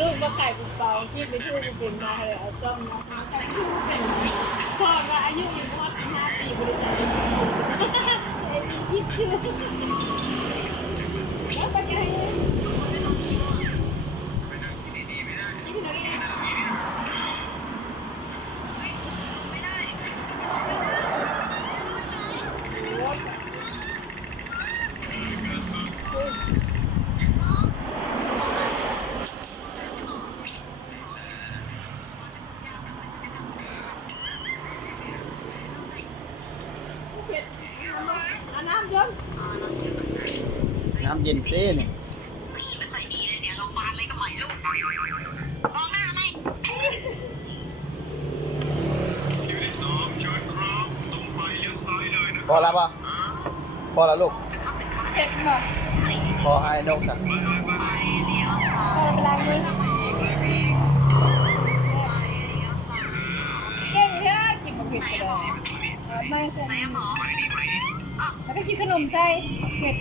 ลูกมาไก่ปุกเปาชื่อเป็นชื่อเป็นมาเลยเอาส้มมาพ่อมาอายุอยู่ประมาณ15 ปีบริษัทไอ้มีชิปอยู่แล้วไปไงน้ำจ้ะน้ำเย็นเต้เนี่ยใส่ดีเลยเนี่ยโรงพยาบาลอะไรก็ปล่อยลูกมองหน้าไหมคิวที่2เชิญครับตรงไปเลี้ยวซ้ายเลยนะพอแล้วปะพอแล้วลูกเผ็ดป่ะพอให้นกสั่งไปเลี้ยวซ้าพอเป็นไรมึงเก่งเนี่ยกินมะเขือเทศไม่ใช่ยหมอแล้วก็กินขนมใส่เผ็ด